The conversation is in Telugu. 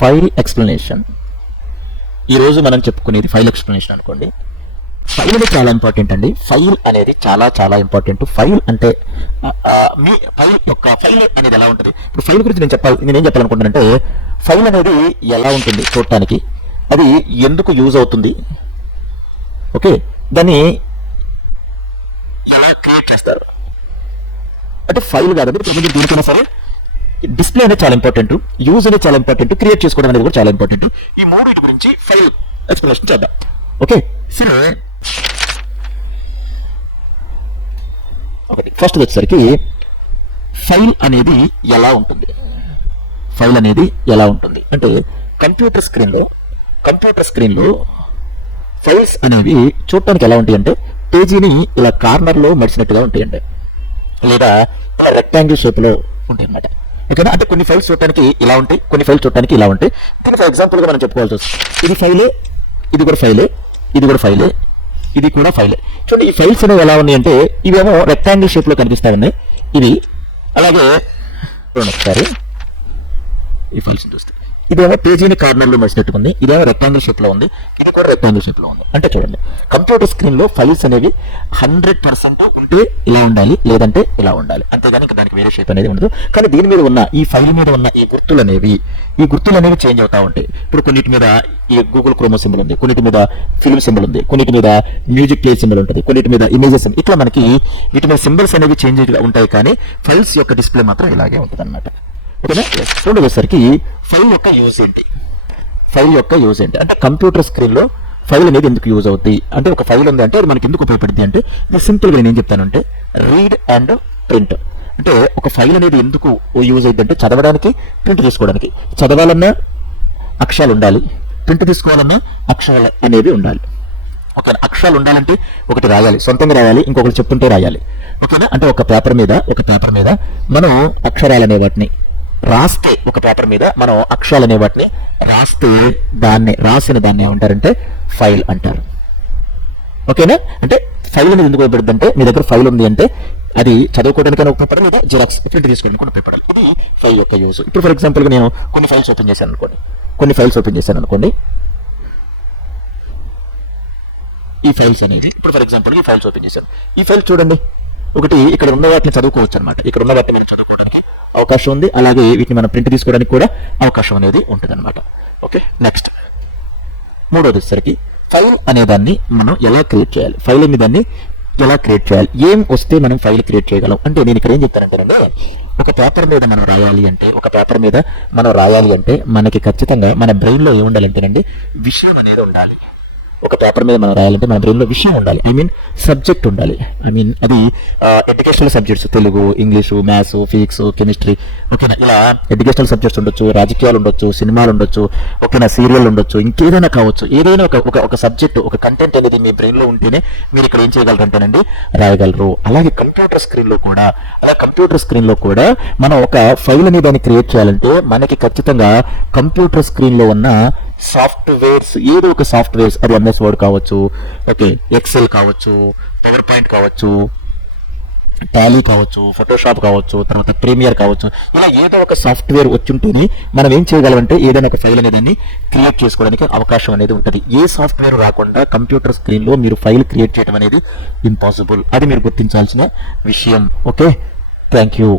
File explanation. ఈరోజు మనం చెప్పుకునేది ఫైల్ ఎక్స్ప్లెనేషన్ అనుకోండి. ఫైల్ అనేది చాలా ఇంపార్టెంట్ అండి. ఫైల్ అనేది చాలా చాలా ఇంపార్టెంట్. ఫైల్ అంటే మీ ఫైల్ అనేది ఎలా ఉంటుంది? ఇప్పుడు ఫైల్ గురించి నేనేం చెప్పాలనుకుంటున్నానంటే, ఫైల్ అనేది ఎలా ఉంటుంది చూడటానికి, అది ఎందుకు యూజ్ అవుతుంది, ఓకే, దాన్ని ఎలా క్రియేట్ చేస్తారు అంటే ఫైల్ కాదండి. ఇప్పుడు దీనికైనా సరే డిస్ప్లే అనేది చాలా ఇంపార్టెంట్, యూజ్ అనేది చాలా ఇంపార్టెంట్, క్రియేట్ చేసుకోవడం అనేది కూడా చాలా ఇంపార్టెంట్. ఈ మూడింటి గురించి ఫైల్ ఎక్స్ప్లెనేషన్ చేద్దాం. ఓకే, సరే ఒకటి ఫస్ట్ వచ్చేసరికి ఫైల్ అనేది ఎలా ఉంటుంది. ఫైల్ అనేది ఎలా ఉంటుంది అంటే కంప్యూటర్ స్క్రీన్లో ఫైల్స్ అనేవి చూడటానికి ఎలా ఉంటాయి అంటే పేజీని ఇలా కార్నర్లో మడిచినట్టుగా ఉంటాయండి, లేదా రెక్టాంగిల్ షేప్లో ఉంటాయి అన్నమాట. ఓకేనా? అంటే కొన్ని ఫైల్స్ చూడటానికి ఇలా ఉంటాయి, కొన్ని ఫైల్స్ చూడటానికి ఇలా ఉంటాయి. దీని ఫర్ ఎగ్జాంపుల్గా మనం చెప్పుకోవాల్సి వస్తుంది. ఇది ఫైలే, ఇది కూడా ఫైలే, ఇది కూడా ఫైలే, ఇది కూడా ఫైలే. చూడండి, ఈ ఫైల్స్ అనేవి ఎలా ఉన్నాయి అంటే ఇవేమో రెక్టాంగిల్ షేప్లో కనిపిస్తా ఉన్నాయి. ఇవి అలాగే చూడండి ఒకసారి ఈ ఫైల్స్ చూస్తే ఇదేమో పేజీని కార్నర్లో మర్చినట్టుకుంది, ఇదేమో రెక్టాంగిల్ షేప్లో ఉంది, ఇది కూడా రెక్టాంగిల్ షేప్లో ఉంది. అంటే చూడండి, కంప్యూటర్ స్క్రీన్లో ఫైల్స్ అనేవి 100% ఉంటే ఇలా ఉండాలి, లేదంటే ఇలా ఉండాలి, అంతేగాని ఇంకా దానికి వేరే షేప్ అనేది ఉండదు. కానీ దీని మీద ఉన్న ఈ ఫైల్ మీద ఉన్న ఈ గుర్తులు అనేవి చేంజ్ అవుతా ఉంటాయి. ఇప్పుడు కొన్నిటి మీద ఈ గూగుల్ క్రోమో సింబల్ ఉంది, కొన్నిటి మీద ఫిల్మ్ సింబల్ ఉంది, కొన్నిటి మీద మ్యూజిక్ ప్లే సింబల్ ఉంటుంది, కొన్నిటి మీద ఇమేజెస్, ఇట్లా మనకి వీటి మీద సింబల్స్ అనేవి చేంజ్ ఉంటాయి, కానీ ఫైల్స్ యొక్క డిస్ప్లే మాత్రం ఇలాగే ఉంటుంది అన్నమాట. ఓకేనా? చూడవేసరికి ఫైల్ యొక్క యూజ్ ఏంటి అంటే కంప్యూటర్ స్క్రీన్లో ఫైల్ అనేది ఎందుకు యూజ్ అవుతుంది అంటే, ఒక ఫైల్ ఉంది అంటే అది మనకి ఎందుకు ఉపయోగపడుతుంది అంటే, సింపుల్గా నేను ఏం చెప్తానంటే రీడ్ అండ్ ప్రింట్. అంటే ఒక ఫైల్ అనేది ఎందుకు యూజ్ అవుతుంది అంటే చదవడానికి, ప్రింట్ తీసుకోవడానికి. చదవాలన్నా అక్షరాలు ఉండాలి, ప్రింట్ తీసుకోవాలన్నా అక్షరాలు అనేవి ఉండాలి. ఓకే, అక్షరాలు ఉండాలంటే ఒకటి రాయాలి, సొంతంగా రాయాలి, ఇంకొకటి చెప్తుంటే రాయాలి. ఓకేనా? అంటే ఒక పేపర్ మీద మనం అక్షరాలు అనే వాటిని రాస్తే, ఒక పేపర్ మీద మనం అక్షరాలు అనే వాటిని రాస్తే రాసిన దాన్ని ఏమంటారంటే ఫైల్ అంటారు. ఓకేనా? అంటే ఫైల్ అనేది ఎందుకు ఉపయోగపడుతుంది అంటే, మీ దగ్గర ఫైల్ ఉంది అంటే అది చదువుకోవడానికైనా ఉపయోగపడాలి, లేదా జిరాక్స్ ప్రింట్ తీసుకోవడానికి కూడా ఉపయోగపడాలి. ఇది ఫైల్ యొక్క యూజ్. ఇప్పుడు ఫర్ ఎగ్జాంపుల్గా నేను కొన్ని ఫైల్స్ ఓపెన్ చేశాను అనుకోండి, ఈ ఫైల్స్ అనేది ఇప్పుడు ఫర్ ఎగ్జాంపుల్ ఈ ఫైల్స్ ఓపెన్ చేశాను. ఈ ఫైల్ చూడండి, ఒకటి ఇక్కడ ఉన్న వాటిని చదువుకోవచ్చు అనమాట. ఇక్కడ ఉన్న వాటిని మీరు చదువుకోవడానికి అవకాశం ఉంది, అలాగే వీటిని మనం ప్రింట్ తీసుకోవడానికి కూడా అవకాశం అనేది ఉంటుంది అనమాట. ఓకే, నెక్స్ట్ మూడోది వచ్చేసరికి ఫైల్ అనేదాన్ని మనం ఎలా క్రియేట్ చేయాలి, ఏం వస్తే మనం ఫైల్ క్రియేట్ చేయగలం అంటే, నేను ఇక్కడ ఏం చెప్తానంటే, ఒక పేపర్ మీద మనం రాయాలి అంటే మనకి ఖచ్చితంగా మన బ్రెయిన్లో ఏముండాలంటేనండి విషయం అనేది ఉండాలి. ఒక పేపర్ మీద మనం రాయాలంటే మన బ్రెయిన్లో విషయం ఉండాలి, సబ్జెక్ట్ ఉండాలి. అది educational subjects, Telugu, English, maths, physics, chemistry, ఓకేనా, ఇలా ఎడ్యుకేషనల్ సబ్జెక్ట్స్ ఉండొచ్చు, రాజకీయాలు ఉండొచ్చు, సినిమాలు ఉండొచ్చు, ఓకేనా, సీరియల్ ఉండొచ్చు, ఇంకేదైనా కావచ్చు. ఏదైనా ఒక సబ్జెక్ట్, ఒక కంటెంట్ అనేది మీ బ్రెయిన్లో ఉంటేనే మీరు ఇక్కడ ఏం చేయగలరంటేనండి రాయగలరు. అలాగే కంప్యూటర్ స్క్రీన్లో కూడా మనం ఒక ఫైల్ అనేది దాన్ని క్రియేట్ చేయాలంటే మనకి ఖచ్చితంగా కంప్యూటర్ స్క్రీన్లో ఉన్న సాఫ్ట్వేర్స్, ఏదో ఒక సాఫ్ట్వేర్స్, అది MS వర్డ్ కావచ్చు, ఓకే, ఎక్సెల్ కావచ్చు, పవర్ పాయింట్ కావచ్చు, టాలీ కావచ్చు, ఫోటోషాప్ కావచ్చు, తర్వాత ప్రీమియర్ కావచ్చు, ఇలా ఏదో ఒక సాఫ్ట్వేర్ వచ్చుంటేనే మనం ఏం చేయగలమంటే ఏదైనా ఒక ఫైల్ అనేది క్రియేట్ చేసుకోవడానికి అవకాశం అనేది ఉంటుంది. ఏ సాఫ్ట్వేర్ రాకుండా కంప్యూటర్ స్క్రీన్లో మీరు ఫైల్ క్రియేట్ చేయడం అనేది ఇంపాసిబుల్. అది మీరు గుర్తించాల్సిన విషయం. Okay, thank you.